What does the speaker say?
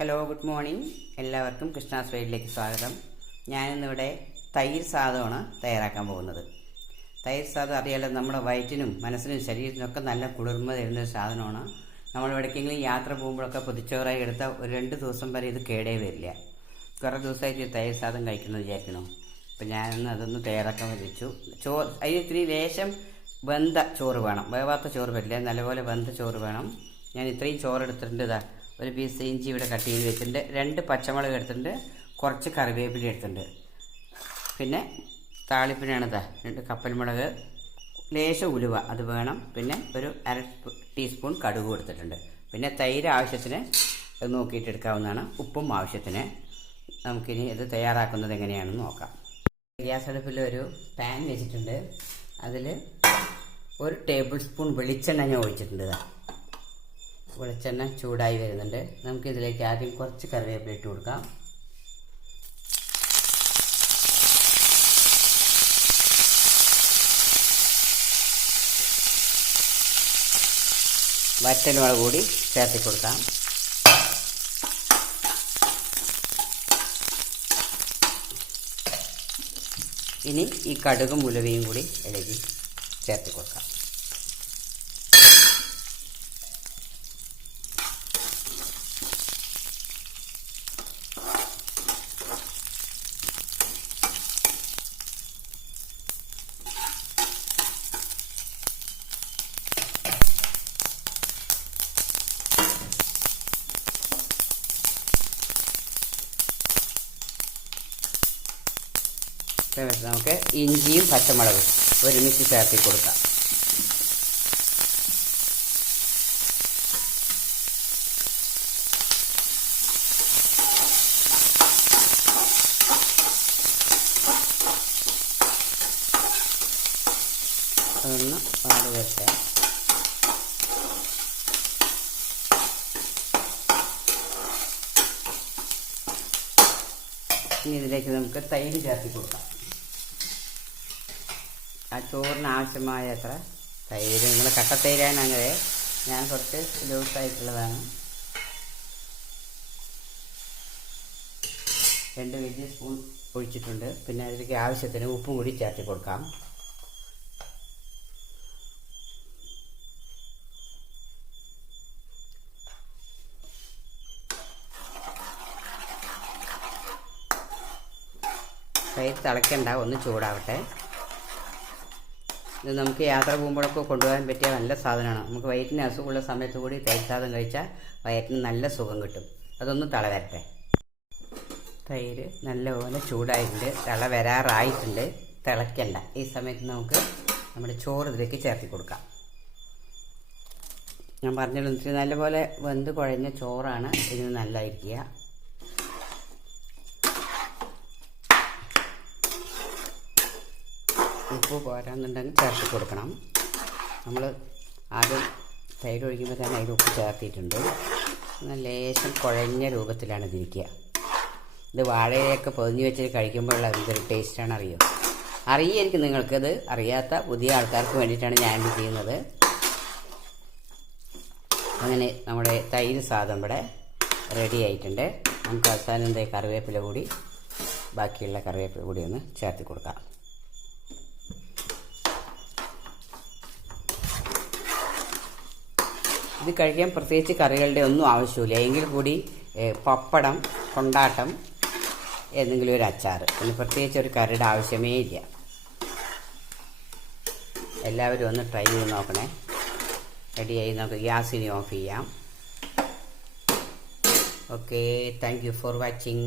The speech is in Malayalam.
Hello, good morning. എല്ലാവർക്കും കൃഷ്ണാസ് വൈഡിലേക്ക് സ്വാഗതം. ഞാനിന്നിവിടെ തൈര് സാധമാണ് തയ്യാറാക്കാൻ പോകുന്നത്. തൈര് സാധം അറിയാലോ, നമ്മുടെ വയറ്റിനും മനസ്സിനും ശരീരത്തിനൊക്കെ നല്ല കുളിർമ തരുന്നൊരു സാധനമാണ്. നമ്മൾ എവിടേക്കെങ്കിലും യാത്ര പോകുമ്പോഴൊക്കെ പൊതിച്ചോറായി എടുത്താൽ ഒരു 2 ദിവസം വരെ ഇത് കേടേ വരില്ല. കുറേ ദിവസമായിട്ട് തൈര് സാധം കഴിക്കുന്നത് വിചാരിക്കണോ? അപ്പം ഞാനൊന്ന് അതൊന്ന് തയ്യാറാക്കാൻ വെച്ചു. അതിന് ഇത്തിരി ലേശം വെന്ത ചോറ് വേണം. വേവാത്ത ചോറ് പറ്റില്ല, നല്ലപോലെ വെന്ത ചോറ് വേണം. ഞാൻ ഇത്രയും ചോറ് എടുത്തിട്ടുണ്ട്. ഇതാ ഒരു പീസ് ഇഞ്ചി ഇവിടെ കട്ട് ചെയ്ത് വെച്ചിട്ടുണ്ട്, 2 പച്ചമുളക് എടുത്തിട്ടുണ്ട്, കുറച്ച് കറിവേപ്പില എടുത്തിട്ടുണ്ട്, പിന്നെ താളിപ്പിനാണ് ഇതാ 2 കപ്പൽമുളക്, ലേശം ഉലുവ അത് വേണം, പിന്നെ ഒരു 1/2 ടീസ്പൂൺ കടുക് കൊടുത്തിട്ടുണ്ട്. പിന്നെ തൈര് ആവശ്യത്തിന് നോക്കിയിട്ട് എടുക്കാവുന്നതാണ്, ഉപ്പും ആവശ്യത്തിന്. നമുക്കിനി ഇത് തയ്യാറാക്കുന്നത് എങ്ങനെയാണെന്ന് നോക്കാം. ഗ്യാസ് അടുപ്പിൽ ഒരു പാൻ വെച്ചിട്ടുണ്ട്. അതിൽ 1 ടേബിൾ സ്പൂൺ വെളിച്ചെണ്ണ ഞാൻ ഒഴിച്ചിട്ടുണ്ട്. വെളിച്ചെണ്ണ ചൂടായി വരുന്നുണ്ട്. നമുക്കിതിലേക്ക് ആദ്യം കുറച്ച് കറിവേപ്പില ഇട്ട് കൊടുക്കാം. വറ്റൽമുളക് കൂടി ചേർത്ത് കൊടുക്കാം. ഇനി ഈ കടുകും ഉലുവയും കൂടി ഇളകി ചേർത്ത് കൊടുക്കാം. നമുക്ക് ഇഞ്ചിയും പച്ചമുളകും ഒരുമിച്ച് ചേർത്തി കൊടുക്കാം. അതൊന്ന് വാടി വരട്ടെ. ഇനി ഇതിലേക്ക് നമുക്ക് തൈര് ചേർത്തി കൊടുക്കാം. ആ ചോറിന് ആവശ്യമായ അത്ര തൈര്, നിങ്ങൾ കട്ടത്തൈരാണ്, അങ്ങനെ ഞാൻ കുറച്ച് ലൂസായിട്ടുള്ളതാണ്. 2 വലിയ സ്പൂൺ ഒഴിച്ചിട്ടുണ്ട്. പിന്നെ അതിലേക്ക് ആവശ്യത്തിന് ഉപ്പും കൂടി ചേർത്ത് കൊടുക്കാം. തൈര് തിളയ്ക്കണ്ട, ഒന്ന് ചൂടാവട്ടെ. ഇത് നമുക്ക് യാത്ര പോകുമ്പോഴൊക്കെ കൊണ്ടുപോകാൻ പറ്റിയ നല്ല സാധനമാണ്. നമുക്ക് വയറ്റിന് അസുഖമുള്ള സമയത്ത് കൂടി തൈര് സാധം കഴിച്ചാൽ വയറ്റിന് നല്ല സുഖം കിട്ടും. അതൊന്ന് തിള വരട്ടെ. തൈര് നല്ലപോലെ ചൂടായിട്ടുണ്ട്, തിള വരാറായിട്ടുണ്ട്. തിളയ്ക്കണ്ട. ഈ സമയത്ത് നമുക്ക് നമ്മുടെ ചോറ് ഇതിലേക്ക് ചേർത്തി കൊടുക്കാം. ഞാൻ പറഞ്ഞിട്ട് നല്ലപോലെ വെന്ത് കുഴഞ്ഞ ചോറാണ് ഇതിന് നല്ലതായിരിക്കുക. ഉപ്പ് പോരാന്നുണ്ടെങ്കിൽ ചേർത്ത് കൊടുക്കണം. നമ്മൾ ആദ്യം തൈര് ഒഴിക്കുമ്പോൾ തന്നെ അതിൽ ഉപ്പ് ചേർത്തിട്ടുണ്ട്. ലേശം കുഴഞ്ഞ രൂപത്തിലാണ് ഇതിരിക്കുക. ഇത് വാഴയൊക്കെ പൊതിഞ്ഞ് വെച്ച് കഴിക്കുമ്പോഴുള്ള എന്തൊരു ടേസ്റ്റാണ് അറിയായിരിക്കും നിങ്ങൾക്കത്. അറിയാത്ത പുതിയ ആൾക്കാർക്ക് വേണ്ടിയിട്ടാണ് ഞാനിത് ചെയ്യുന്നത്. അങ്ങനെ നമ്മുടെ തൈര് സാധം ഇവിടെ റെഡി ആയിട്ടുണ്ട്. നമുക്ക് അവസാനം കറിവേപ്പില കൂടി, ബാക്കിയുള്ള കറിവേപ്പില കൂടി ഒന്ന് ചേർത്ത് കൊടുക്കാം. ഇത് കഴിക്കാൻ പ്രത്യേകിച്ച് കറികളുടെ ഒന്നും ആവശ്യമില്ല. എങ്കിൽ കൂടി പപ്പടം, കൊണ്ടാട്ടം, ഏതെങ്കിലും ഒരു അച്ചാർ, പിന്നെ പ്രത്യേകിച്ച് ഒരു കറിയുടെ ആവശ്യമേ ഇല്ല. എല്ലാവരും ഒന്ന് ട്രൈ ചെയ്ത് നോക്കണേ. റെഡിയായി. നമുക്ക് ഗ്യാസിനെ ഓഫ് ചെയ്യാം. Okay, thank you for watching.